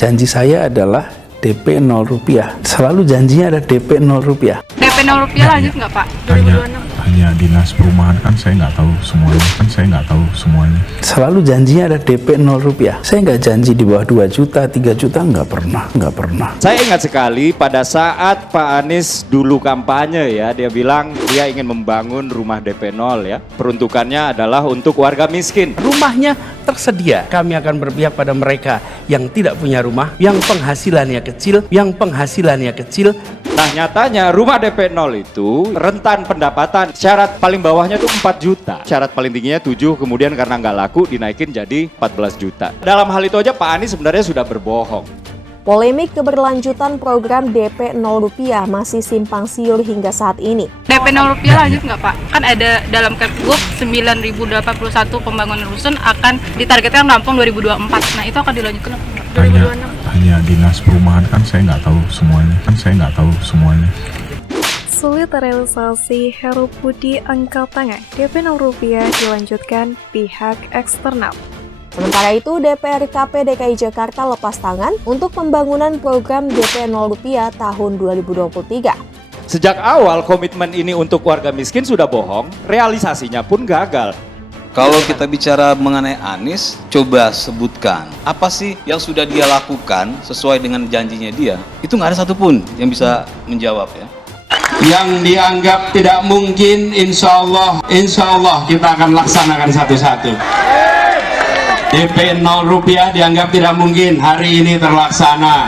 Janji saya adalah DP 0 rupiah. Selalu janjinya ada DP 0 rupiah. DP 0 rupiah lanjut nggak Pak? 2026. Hanya dinas perumahan kan saya nggak tahu semuanya. Selalu janjinya ada DP 0 rupiah. Saya nggak janji di bawah 2 juta, 3 juta, nggak pernah. Saya ingat sekali pada saat Pak Anies dulu kampanye ya, dia bilang dia ingin membangun rumah DP 0 ya. Peruntukannya adalah untuk warga miskin. Rumahnya tersedia. Kami akan berpihak pada mereka yang tidak punya rumah, yang penghasilannya kecil. Nah nyatanya rumah DP 0 itu rentan pendapatan. Syarat paling bawahnya itu 4 juta. Syarat paling tingginya 7, kemudian karena nggak laku dinaikin jadi 14 juta. Dalam hal itu aja Pak Anies sebenarnya sudah berbohong. Polemik keberlanjutan program DP 0 rupiah masih simpang siur hingga saat ini. DP 0 rupiah lanjut nggak Pak? Kan ada dalam Kepgub 9.081 pembangunan rusun akan ditargetkan rampung 2024. Nah itu akan dilanjutkan apa? 2026. Hanya dinas perumahan kan saya nggak tahu semuanya. Sulit realisasi, Heru Budi angkat tangan. DP 0 rupiah dilanjutkan pihak eksternal. Sementara itu, DPRKP DKI Jakarta lepas tangan untuk pembangunan program DP 0 rupiah tahun 2023. Sejak awal komitmen ini untuk warga miskin sudah bohong, realisasinya pun gagal. Kalau kita bicara mengenai Anies, coba sebutkan apa sih yang sudah dia lakukan sesuai dengan janjinya dia. Itu nggak ada satupun yang bisa menjawab ya. Yang dianggap tidak mungkin, insya Allah kita akan laksanakan satu-satu. DP 0 rupiah dianggap tidak mungkin, hari ini terlaksana.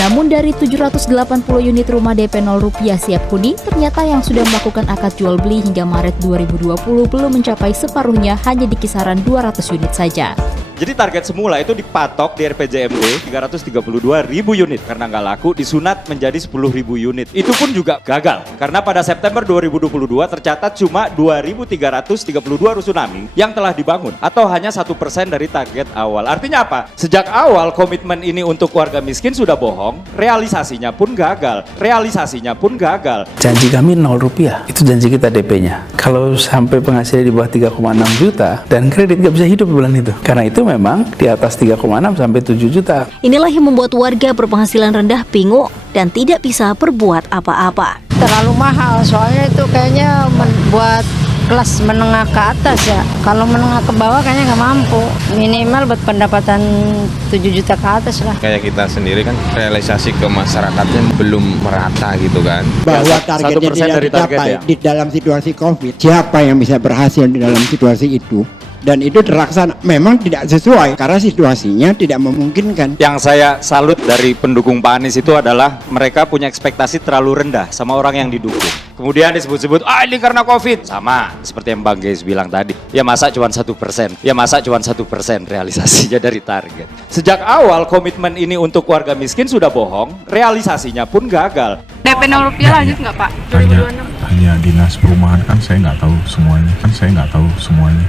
Namun dari 780 unit rumah DP 0 rupiah siap huni, ternyata yang sudah melakukan akad jual beli hingga Maret 2020 belum mencapai separuhnya, hanya di kisaran 200 unit saja. Jadi target semula itu dipatok di RPJMD 332.000 unit. Karena nggak laku disunat menjadi 10.000 unit. Itu pun juga gagal. Karena pada September 2022 tercatat cuma 2.332 rusunami yang telah dibangun. Atau hanya 1% dari target awal. Artinya apa? Sejak awal komitmen ini untuk warga miskin sudah bohong. Realisasinya pun gagal. Janji kami 0 rupiah. Itu janji kita DP-nya. Kalau sampai penghasilan di bawah 3,6 juta dan kredit nggak bisa hidup bulan itu. Karena itu memang di atas 3,6 sampai 7 juta. Inilah yang membuat warga berpenghasilan rendah bingung dan tidak bisa berbuat apa-apa. Terlalu mahal, soalnya itu kayaknya buat kelas menengah ke atas ya. Kalau menengah ke bawah kayaknya nggak mampu. Minimal buat pendapatan 7 juta ke atas lah. Kayak kita sendiri kan realisasi ke masyarakatnya belum merata gitu kan. Bahwa targetnya tidak dicapai di dalam situasi COVID. Siapa yang bisa berhasil di dalam situasi itu? Dan itu terlaksana memang tidak sesuai karena situasinya tidak memungkinkan. Yang saya salut dari pendukung Pak Anies itu adalah mereka punya ekspektasi terlalu rendah sama orang yang didukung. Kemudian disebut-sebut, ini karena COVID. Sama seperti yang Bang Geis bilang tadi. Ya masa cuma 1%, realisasinya dari target. Sejak awal komitmen ini untuk warga miskin sudah bohong, realisasinya pun gagal. DP 0 rupiah lanjut nggak Pak? 2026. Hanya dinas perumahan kan saya nggak tahu semuanya.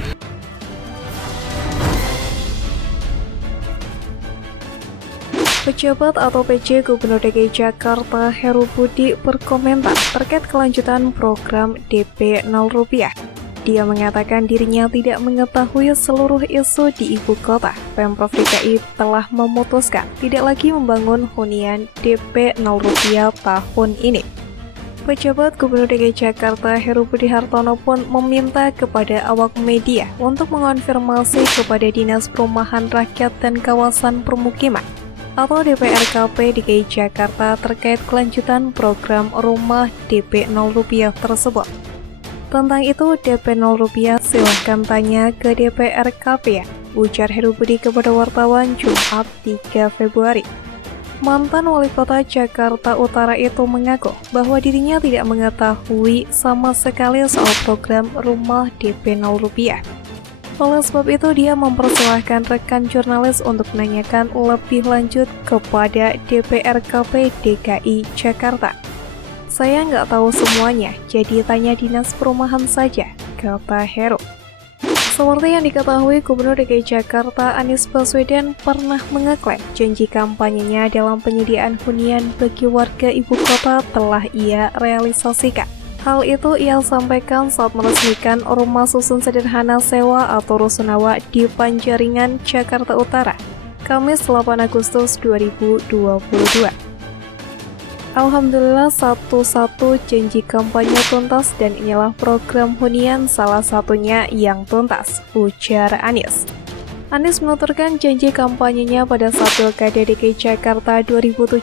Pejabat atau PJ Gubernur DKI Jakarta Heru Budi berkomentar terkait kelanjutan program DP 0 rupiah. Dia mengatakan dirinya tidak mengetahui seluruh isu di ibu kota. Pemprov DKI telah memutuskan tidak lagi membangun hunian DP 0 rupiah tahun ini. Pejabat Gubernur DKI Jakarta Heru Budi Hartono pun meminta kepada awak media untuk mengonfirmasi kepada Dinas Perumahan Rakyat dan Kawasan Permukiman atau DPRKP DKI Jakarta terkait kelanjutan program rumah DP 0 rupiah tersebut. Tentang itu, DP 0 rupiah silahkan tanya ke DPRKP ya, ujar Heru Budi kepada wartawan Jumat 3 Februari. Mantan Wali Kota Jakarta Utara itu mengaku bahwa dirinya tidak mengetahui sama sekali soal program rumah DP 0 rupiah. Oleh sebab itu, dia mempersilahkan rekan jurnalis untuk menanyakan lebih lanjut kepada DPRKP DKI Jakarta. Saya nggak tahu semuanya, jadi tanya Dinas Perumahan saja, kata Heru. Seperti yang diketahui, Gubernur DKI Jakarta Anies Baswedan pernah mengeklaim janji kampanyenya dalam penyediaan hunian bagi warga ibu kota telah ia realisasikan. Hal itu ia sampaikan saat meresmikan rumah susun sederhana sewa atau rusunawa di Panjaringan, Jakarta Utara. Kamis 8 Agustus 2022. Alhamdulillah satu-satu janji kampanye tuntas dan inilah program hunian salah satunya yang tuntas, ujar Anies. Anies menuturkan janji kampanyenya pada saat Pilkada DKI Jakarta 2017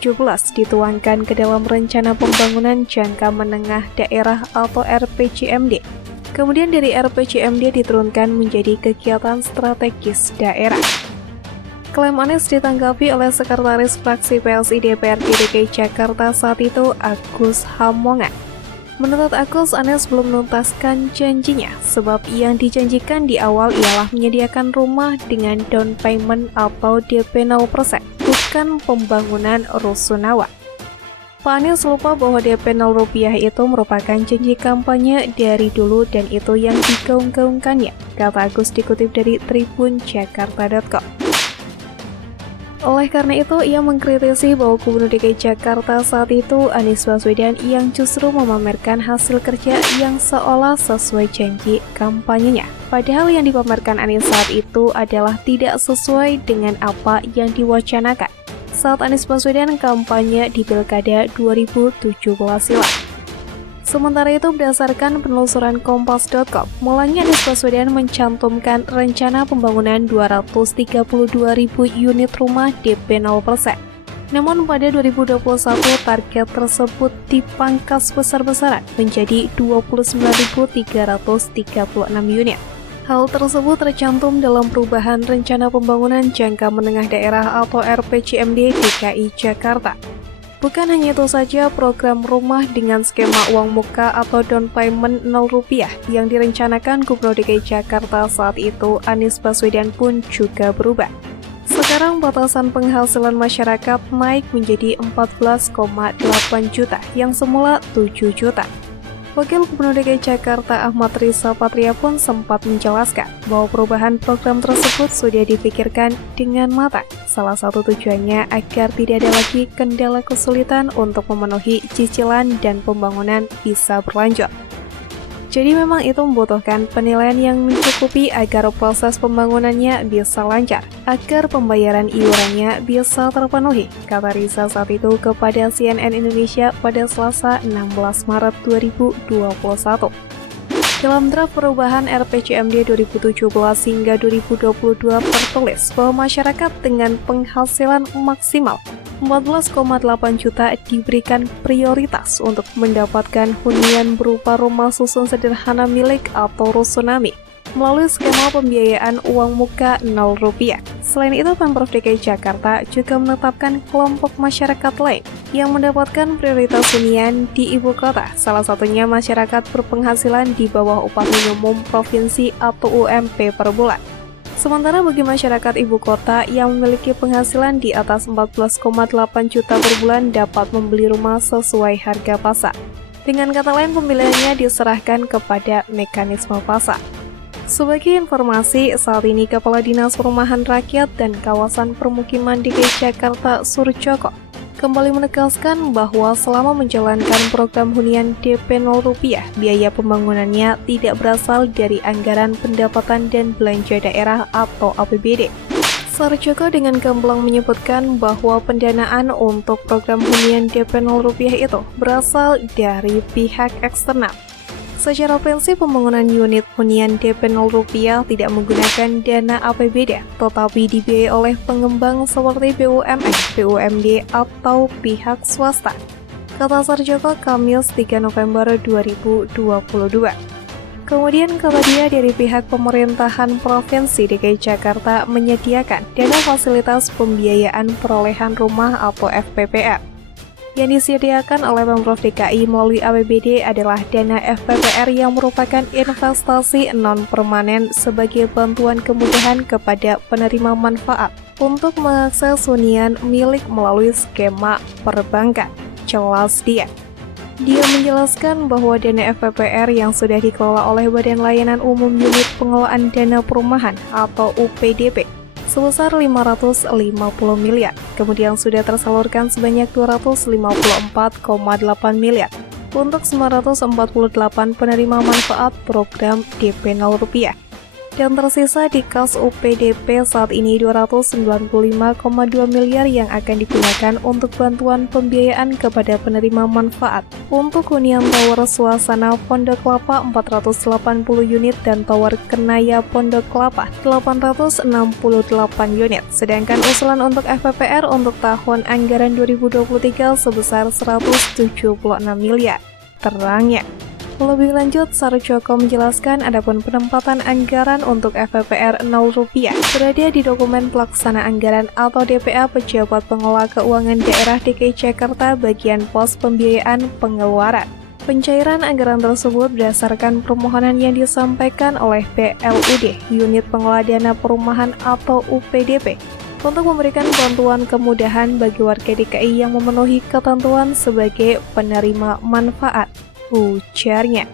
dituangkan ke dalam Rencana Pembangunan Jangka Menengah Daerah atau RPJMD. Kemudian dari RPJMD diturunkan menjadi kegiatan strategis daerah. Klaim Anies ditanggapi oleh Sekretaris Fraksi PSI DPRD DKI Jakarta saat itu, Agus Hamongan. Menurut Agus, Anies belum menuntaskan janjinya, sebab yang dijanjikan di awal ialah menyediakan rumah dengan down payment atau DP 0%, bukan pembangunan rusunawa. Pak Anies lupa bahwa DP 0 rupiah itu merupakan janji kampanye dari dulu dan itu yang digaung-gaungkannya, kata Agus dikutip dari tribunjakarta.com. Oleh karena itu, ia mengkritisi bahwa Gubernur DKI Jakarta saat itu, Anies Baswedan, yang justru memamerkan hasil kerja yang seolah sesuai janji kampanyenya. Padahal yang dipamerkan Anies saat itu adalah tidak sesuai dengan apa yang diwacanakan saat Anies Baswedan kampanye di Pilkada 2017 silam. Sementara itu, berdasarkan penelusuran Kompas.com, mulanya Anies Baswedan mencantumkan rencana pembangunan 232.000 unit rumah DP 0%. Namun pada 2021, target tersebut dipangkas besar-besaran menjadi 29.336 unit. Hal tersebut tercantum dalam perubahan Rencana Pembangunan Jangka Menengah Daerah atau RPJMD DKI Jakarta. Bukan hanya itu saja, program rumah dengan skema uang muka atau down payment 0 rupiah yang direncanakan Gubernur DKI Jakarta saat itu, Anies Baswedan, pun juga berubah. Sekarang batasan penghasilan masyarakat naik menjadi 14,8 juta yang semula 7 juta. Wakil Gubernur DKI Jakarta Ahmad Riza Patria pun sempat menjelaskan bahwa perubahan program tersebut sudah dipikirkan dengan matang. Salah satu tujuannya agar tidak ada lagi kendala kesulitan untuk memenuhi cicilan dan pembangunan bisa berlanjut. Jadi memang itu membutuhkan penilaian yang mencukupi agar proses pembangunannya bisa lancar, agar pembayaran iurannya bisa terpenuhi, kata Riza saat itu kepada CNN Indonesia pada Selasa 16 Maret 2021. Dalam draft perubahan RPJMD 2017 hingga 2022 tertulis bahwa masyarakat dengan penghasilan maksimal 14,8 juta diberikan prioritas untuk mendapatkan hunian berupa rumah susun sederhana milik atau rusunami melalui skema pembiayaan uang muka 0 rupiah. Selain itu, Pemprov DKI Jakarta juga menetapkan kelompok masyarakat lain yang mendapatkan prioritas hunian di ibu kota, salah satunya masyarakat berpenghasilan di bawah upah minimum provinsi atau UMP per bulan. Sementara bagi masyarakat ibu kota yang memiliki penghasilan di atas 14,8 juta per bulan dapat membeli rumah sesuai harga pasar. Dengan kata lain, pembeliannya diserahkan kepada mekanisme pasar. Sebagai informasi, saat ini Kepala Dinas Perumahan Rakyat dan Kawasan Permukiman DKI Jakarta Surjoko kembali menegaskan bahwa selama menjalankan program hunian DP 0 rupiah, biaya pembangunannya tidak berasal dari anggaran pendapatan dan belanja daerah atau APBD. Surjoko dengan gamblang menyebutkan bahwa pendanaan untuk program hunian DP 0 rupiah itu berasal dari pihak eksternal. Secara prinsip, pembangunan unit hunian DP 0 rupiah tidak menggunakan dana APBD, tetapi dibiayai oleh pengembang seperti BUMN, BUMD, atau pihak swasta, kata Surjoko Kamis 3 November 2022. Kemudian kata dia, dari pihak pemerintahan Provinsi DKI Jakarta menyediakan dana fasilitas pembiayaan perolehan rumah atau FPPR. Yang disediakan oleh Pemprov DKI melalui APBD adalah dana FPPR yang merupakan investasi non-permanen sebagai bantuan kemudahan kepada penerima manfaat untuk mengakses hunian milik melalui skema perbankan. Jelas dia. Dia menjelaskan bahwa dana FPPR yang sudah dikelola oleh Badan Layanan Umum Unit Pengelolaan Dana Perumahan atau UPDP sebesar 550 miliar, kemudian sudah tersalurkan sebanyak 254,8 miliar untuk 948 penerima manfaat program DP 0 rupiah. Dan tersisa di kas UPDP saat ini 295,2 miliar yang akan digunakan untuk bantuan pembiayaan kepada penerima manfaat. Untuk hunian Tower Suasana Pondok Kelapa 480 unit dan Tower Kenaya Pondok Kelapa 868 unit. Sedangkan usulan untuk FPPR untuk tahun anggaran 2023 sebesar 176 miliar. Terangnya. Lebih lanjut, Sarjoko menjelaskan adapun penempatan anggaran untuk FPPR Rp0 berada di dokumen pelaksana anggaran atau DPA Pejabat Pengelola Keuangan Daerah DKI Jakarta bagian pos pembiayaan pengeluaran. Pencairan anggaran tersebut berdasarkan permohonan yang disampaikan oleh PLUD, Unit Pengelola Dana Perumahan atau UPDP, untuk memberikan bantuan kemudahan bagi warga DKI yang memenuhi ketentuan sebagai penerima manfaat, ujarnya.